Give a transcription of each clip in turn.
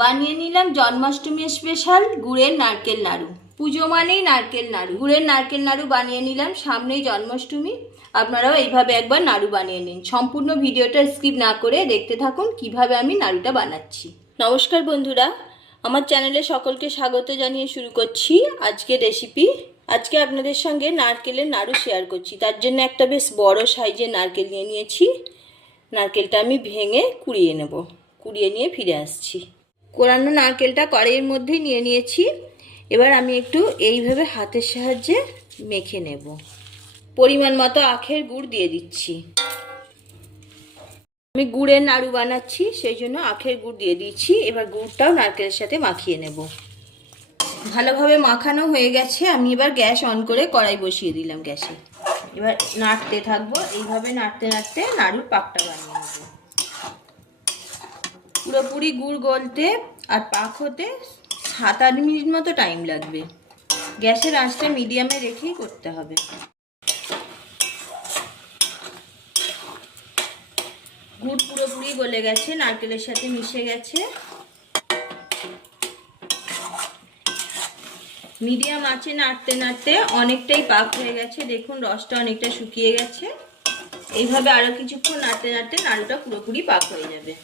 বানিয়ে নিলাম জন্মাষ্টমী স্পেশাল গুড়ের নারকেল নাড়ু। পুজো মানেই নারকেল নাড়ু, গুড়ের নারকেল নাড়ু বানিয়ে নিলাম, সামনেই জন্মাষ্টমী। আপনারাও এইভাবে একবার নাড়ু বানিয়ে নিন। সম্পূর্ণ ভিডিওটা স্কিপ না করে দেখতে থাকুন কিভাবে আমি নাড়ুটা বানাচ্ছি। নমস্কার বন্ধুরা, আমার চ্যানেলে সকলকে স্বাগত জানিয়ে শুরু করছি আজকে রেসিপি। আজকে আপনাদের সঙ্গে নারকেলের নাড়ু শেয়ার করছি। তার জন্য একটা বেশ বড় সাইজের নারকেল নিয়ে নিয়েছি। নারকেলটা আমি ভেঙে কুড়িয়ে নেব, কুড়িয়ে নিয়ে ফিরে আসছি। কোরানো নারকেলটা কড়াইয়ের মধ্যেই নিয়ে নিয়েছি। এবার আমি একটু এইভাবে হাতের সাহায্যে মেখে নেব। পরিমাণ মতো আখের গুড় দিয়ে দিচ্ছি। আমি গুড়ের নাড়ু বানাচ্ছি, সেই জন্য আখের গুড় দিয়ে দিচ্ছি। এবার গুড়টাও নারকেলের সাথে মাখিয়ে নেব। ভালোভাবে মাখানো হয়ে গেছে। আমি এবার গ্যাস অন করে কড়াই বসিয়ে দিলাম গ্যাসে। এবার নাড়তে থাকবো, এইভাবে নাড়তে নাড়তে নাড়ুর পাকটা বানিয়ে নেব। পুরোপুরি গুড় গলতে আর পাক হতে 7-8 মিনিট মতো টাইম লাগবে। গ্যাসের আঁচটা মিডিয়ামে রেখেই করতে হবে। গুড় পুরোপুরি গলে গেছে, নারকেলের সাথে মিশে গেছে। মিডিয়াম আঁচে নাড়তে নাড়তে অনেকটাই পাক হয়ে গেছে। দেখুন রসটা অনেকটা শুকিয়ে গেছে। এইভাবে আরো কিছুক্ষণ নাড়তে নাড়তে নাড়ুটা পুরোপুরি পাক হয়ে যাবে।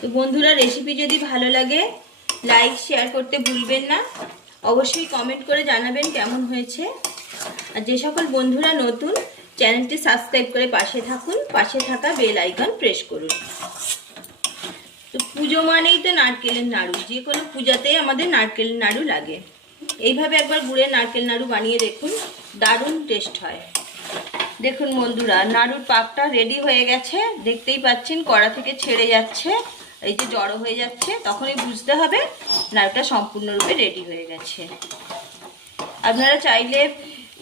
তো বন্ধুরা, রেসিপি যদি ভালো লাগে লাইক শেয়ার করতে ভুলবেন না। অবশ্যই কমেন্ট করে জানাবেন কেমন হয়েছে। আর যে সকল বন্ধুরা নতুন, চ্যানেলটি সাবস্ক্রাইব করে পাশে থাকুন, পাশে থাকা বেল আইকন প্রেস করুন। তো পুজো মানেই তো নারকেলের নাড়ু, যে কোনো পূজাতেই আমাদের নারকেলের নাড়ু লাগে। এইভাবে একবার গুড়ের নারকেল নাড়ু বানিয়ে দেখুন, দারুণ টেস্ট হয়। দেখুন বন্ধুরা, নাড়ুর পাকটা রেডি হয়ে গেছে। দেখতেই পাচ্ছেন কড়া থেকে ছেড়ে যাচ্ছে, এই যে জড়ো হয়ে যাচ্ছে, তখনই বুঝতে হবে নাড়ুটা সম্পূর্ণরূপে রেডি হয়ে গেছে। আপনারা চাইলে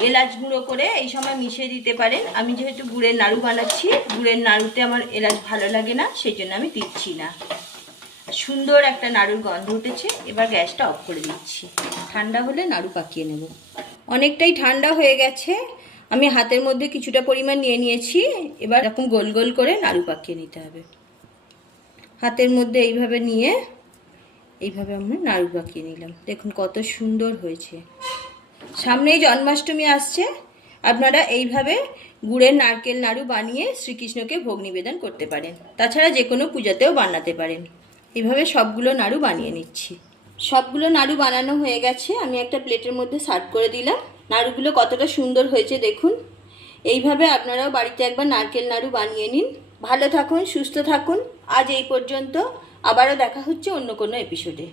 এলাচ গুঁড়ো করে এই সময় মিশিয়ে দিতে পারেন। আমি যেহেতু গুড়ের নাড়ু বানাচ্ছি, গুড়ের নাড়ুতে আমার এলাচ ভালো লাগে না, সেই জন্য আমি দিচ্ছি না। সুন্দর একটা নাড়ুর গন্ধ উঠেছে। এবার গ্যাসটা অফ করে দিচ্ছি। ঠান্ডা হলে নাড়ু পাকিয়ে নেব। অনেকটাই ঠান্ডা হয়ে গেছে। আমি হাতের মধ্যে কিছুটা পরিমাণ নিয়ে নিয়েছি। এবার এরকম গোল গোল করে নাড়ু পাকিয়ে নিতে হবে। হাতের মধ্যে এইভাবে নিয়ে এইভাবে আমরা নাড়ু পাকিয়ে নিলাম। দেখুন কত সুন্দর হয়েছে। সামনেই জন্মাষ্টমী আসছে। আপনারা এইভাবে গুড়ের নারকেল নাড়ু বানিয়ে শ্রীকৃষ্ণকে ভোগ নিবেদন করতে পারেন। তাছাড়া যে কোনো পূজাতেও বানাতে পারেন। এইভাবে সবগুলো নাড়ু বানিয়ে নিচ্ছি। সবগুলো নাড়ু বানানো হয়ে গেছে। আমি একটা প্লেটের মধ্যে সার্ভ করে দিলাম। নাড়ুগুলো কতটা সুন্দর হয়েছে দেখুন। এইভাবে আপনারাও বাড়িতে একবার নারকেল নাড়ু বানিয়ে নিন। ভালো থাকুন, সুস্থ থাকুন। আজ এই পর্যন্ত। আবারও দেখা হচ্ছে অন্য কোনো এপিসোডে।